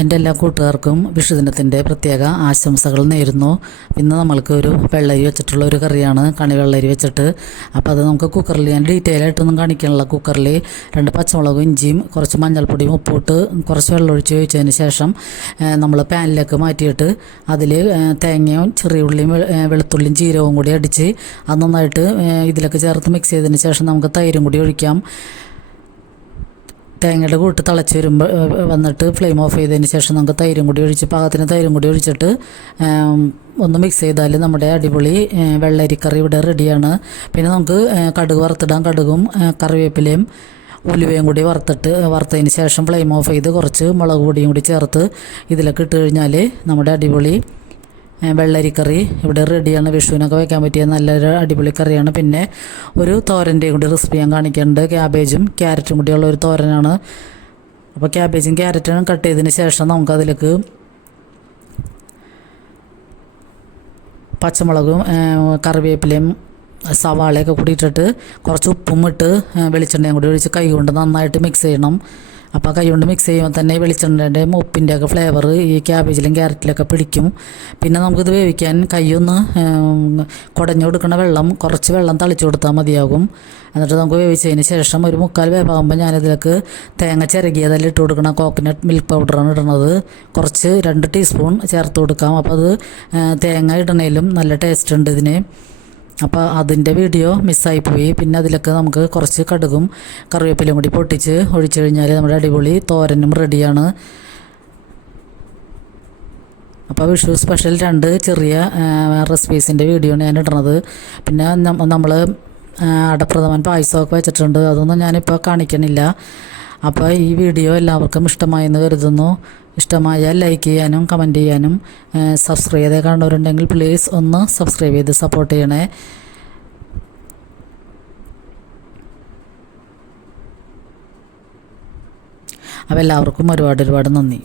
എൻ്റെ എല്ലാ കൂട്ടുകാർക്കും വിഷുദിനത്തിൻ്റെ പ്രത്യേക ആശംസകൾ നേരുന്നു. ഇന്ന് നമ്മൾക്ക് ഒരു വെള്ളരി വെച്ചിട്ടുള്ള ഒരു കറിയാണ്, കണി വെള്ളരി വെച്ചിട്ട്. അപ്പോൾ അത് നമുക്ക് കുക്കറിൽ, ഞാൻ ഡീറ്റെയിൽ ആയിട്ടൊന്നും കാണിക്കാനുള്ള, കുക്കറിൽ 2 പച്ചമുളകും ഇഞ്ചിയും കുറച്ച് മഞ്ഞൾപ്പൊടിയും ഉപ്പിട്ട് കുറച്ച് വെള്ളമൊഴിച്ച് വെച്ചതിന് ശേഷം നമ്മൾ പാനിലേക്ക് മാറ്റിയിട്ട് അതിൽ തേങ്ങയും ചെറിയ ഉള്ളിയും വെളുത്തുള്ളിയും ജീരകവും കൂടി അടിച്ച് അത് നന്നായിട്ട് ഇതിലേക്ക് ചേർത്ത് മിക്സ് ചെയ്തതിന് ശേഷം നമുക്ക് തൈരും കൂടി ഒഴിക്കാം. തേങ്ങയുടെ കൂട്ട് തിളച്ച് വരുമ്പോൾ വന്നിട്ട് ഫ്ലെയിം ഓഫ് ചെയ്തതിന് ശേഷം നമുക്ക് തൈരും കൂടി ഒഴിച്ച് പാകത്തിന് തൈരും കൂടി ഒഴിച്ചിട്ട് ഒന്ന് മിക്സ് ചെയ്താൽ നമ്മുടെ അടിപൊളി വെള്ളരിക്കറി ഇവിടെ റെഡിയാണ്. പിന്നെ നമുക്ക് കടുക് വറുത്തിടാം. കടുകും കറിവേപ്പിലയും ഉലുവയും കൂടി വറുത്തതിന് ശേഷം ഫ്ലെയിം ഓഫ് ചെയ്ത് കുറച്ച് മുളക് പൊടിയും കൂടി ചേർത്ത് ഇതിലേക്ക് ഇട്ട് കഴിഞ്ഞാൽ നമ്മുടെ അടിപൊളി വെള്ളരിക്കറി ഇവിടെ റെഡിയാണ്. വിഷുവിനൊക്കെ വയ്ക്കാൻ പറ്റിയ നല്ലൊരു അടിപൊളി കറിയാണ്. പിന്നെ ഒരു തോരൻ്റെയും കൂടി റെസിപ്പി ഞാൻ കാണിക്കുന്നുണ്ട്. ക്യാബേജും ക്യാരറ്റും കൂടിയുള്ള ഒരു തോരനാണ്. അപ്പോൾ ക്യാബേജും ക്യാരറ്റും കട്ട് ചെയ്തതിന് ശേഷം നമുക്കതിലേക്ക് പച്ചമുളകും കറിവേപ്പിലയും സവാളയൊക്കെ കൂടി ഇട്ടിട്ട് കുറച്ച് ഉപ്പും ഇട്ട് വെളിച്ചെണ്ണയും കൂടി ഒഴിച്ച് കൈ കൊണ്ട് നന്നായിട്ട് മിക്സ് ചെയ്യണം. അപ്പോൾ കൈ കൊണ്ട് മിക്സ് ചെയ്യുമ്പോൾ തന്നെ വെളിച്ചെണ്ണയുടെയും ഉപ്പിൻ്റെയൊക്കെ ഫ്ലേവർ ഈ ക്യാബേജിലും ക്യാരറ്റിലൊക്കെ പിടിക്കും. പിന്നെ നമുക്കിത് വേവിക്കാൻ കൈയൊന്ന് കുടഞ്ഞു കൊടുക്കുന്ന കുറച്ച് വെള്ളം തളിച്ചു കൊടുത്താൽ മതിയാകും. എന്നിട്ട് നമുക്ക് വേവിച്ചതിന് ശേഷം ഒരു 3/4 വേവാകുമ്പോൾ ഞാനിതിലേക്ക് തേങ്ങ ചിരകിയതെല്ലാം ഇട്ട് കൊടുക്കണം. കോക്കനട്ട് മിൽക്ക് പൗഡറാണ് ഇടുന്നത്. കുറച്ച് 2 ടീസ്പൂൺ ചേർത്ത് കൊടുക്കാം. അപ്പോൾ അത് തേങ്ങ ഇടണേലും നല്ല ടേസ്റ്റ് ഉണ്ട് ഇതിന്. അപ്പോൾ അതിൻ്റെ വീഡിയോ മിസ്സായിപ്പോയി. പിന്നെ അതിലൊക്കെ നമുക്ക് കുറച്ച് കടുകും കറിവേപ്പിലയും കൂടി പൊട്ടിച്ച് ഒഴിച്ചു കഴിഞ്ഞാൽ നമ്മുടെ അടിപൊളി തോരനും റെഡിയാണ്. അപ്പോൾ വിഷു സ്പെഷ്യൽ 2 ചെറിയ റെസിപ്പീസിൻ്റെ വീഡിയോ ഞാൻ ഇടുന്നത്. പിന്നെ നമ്മൾ അടപ്രഥമൻ പായസമൊക്കെ വെച്ചിട്ടുണ്ട്, അതൊന്നും ഞാനിപ്പോൾ കാണിക്കണില്ല. അപ്പോൾ ഈ വീഡിയോ എല്ലാവർക്കും ഇഷ്ടമായെന്ന് കരുതുന്നു. ഇഷ്ടമായാൽ ലൈക്ക് ചെയ്യാനും കമൻറ്റ് ചെയ്യാനും സബ്സ്ക്രൈബ് ചെയ്ത് കാണുന്നവരുണ്ടെങ്കിൽ പ്ലീസ് ഒന്ന് സബ്സ്ക്രൈബ് ചെയ്ത് സപ്പോർട്ട് ചെയ്യണേ. അപ്പോൾ എല്ലാവർക്കും ഒരുപാട് നന്ദി.